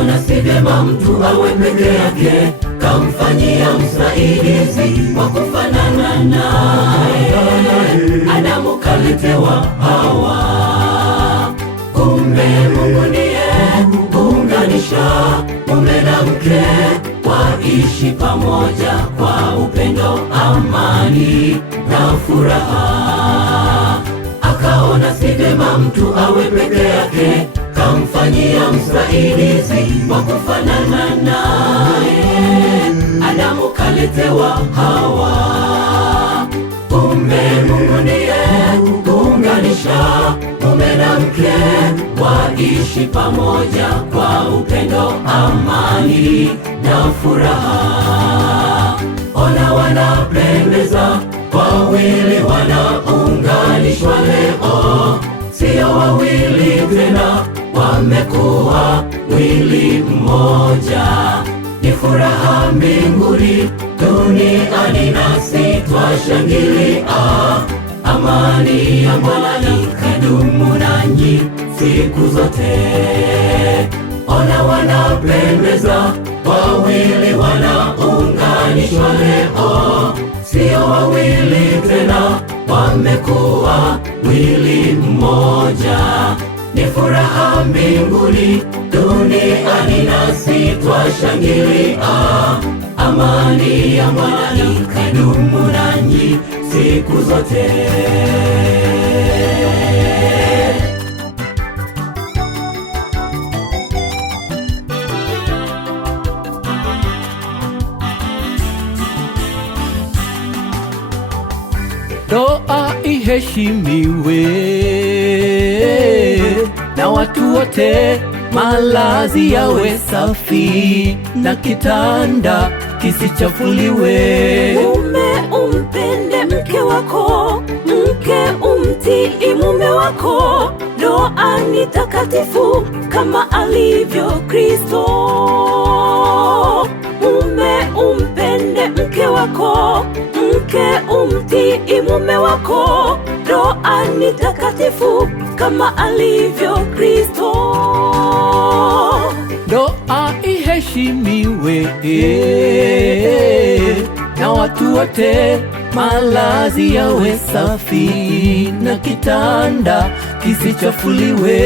akaona si vyema mtu awe peke yake, kamfanyia msaidizi wa kufanana naye. Adamu kaletewa Hawa, kumbe Mungu ndiye kuunganisha mume na mke, waishi pamoja kwa upendo, amani na furaha. Akaona si vyema mtu awe peke yake, kamfanyia msaidizi wa kufanana naye. Adamu kaletewa Hawa, kumbe Mungu ndiye kuunganisha mume na mke, waishi pamoja kwa upendo, amani na furaha. Ona wanapendeza, wawili wanaunganishwa leo, sio wawili tena, wamekuwa mwili mmoja. Ni furaha mbinguni, duniani nasi twashangilia. Amani ya Bwana ikadumu nanyi siku zote. Ona wanapendeza, wawili wanaunganishwa leo, sio wawili tena, wamekuwa mwili mmoja. Ni furaha mbinguni, duniani nasi twashangilia. Amani ya Bwana ikadumu nanyi siku zote. Ndoa iheshimiwe na watu wote, malazi yawe safi na kitanda kisichafuliwe. Mume umpende mke wako, mke umtii mume wako. Ndoa ni takatifu kama alivyo Kristo. Mume umpende mke wako, mke umtii mume wako. Ndoa ni takatifu kama alivyo Kristo. Ndoa iheshimiwe na watu wote, malazi yawe safi na kitanda kisichafuliwe.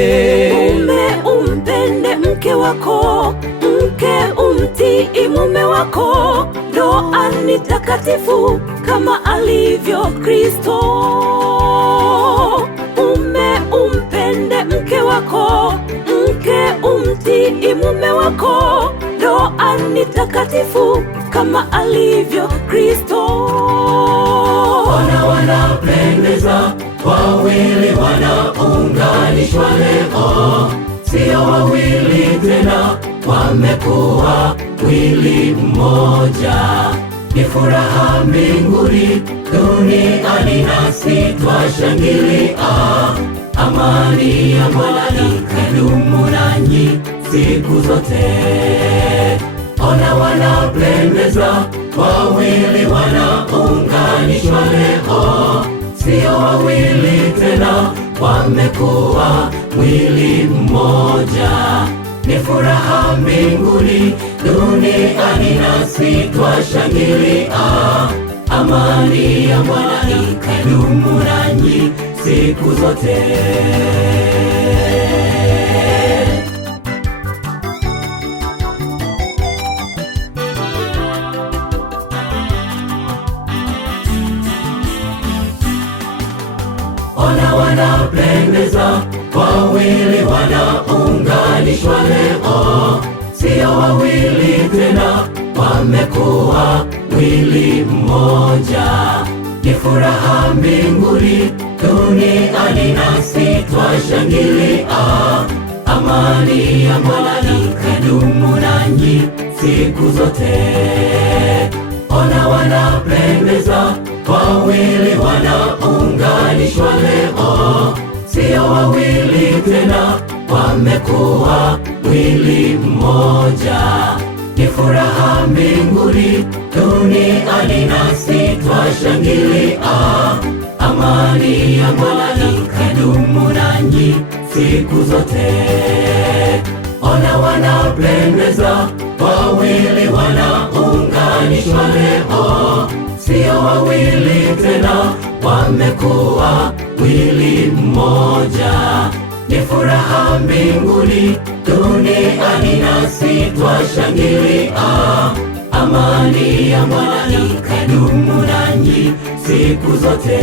Mume umpende mke wako, mke umtii mume wako. Ndoa ni takatifu kama alivyo Kristo. Mume umpende mke wako, mke umtii mume wako. Ndoa ni takatifu kama alivyo Kristo. Ona wanapendeza, wawili wanaunganishwa leo, sio wawili tena, wamekuwa mwili mmoja. Ni furaha mbinguni, duniani nasi twashangilia. Amani ya Bwana ikadumu nanyi siku zote. Ona wanapendeza, wawili wanaunganishwa leo, sio wawili tena, wamekuwa mwili mmoja. Ni furaha mbinguni, duniani nasi twashangilia. Amani ya Bwana ikadumu nanyi siku zote. Ona wanapendeza, wawili wanaunganishwa leo, sio wawili tena, wamekuwa mwili mmoja. Ni furaha mbinguni, duniani nasi twashangilia. Amani ya Bwana ikadumu nanyi siku zote. Ona wanapendeza, wawili wanaunganishwa leo, sio wawili tena, wamekuwa mwili mmoja. Ni furaha mbinguni, duniani nasi twashangilia. Amani ya Bwana ikadumu nanyi siku zote. mbona wanapendeza, wawili wanaunganishwa leo, sio wawili tena, wamekuwa mwili mmoja. Ni furaha mbinguni, duniani nasi twashangilia, amani ya Bwana ikadumu nanyi siku zote.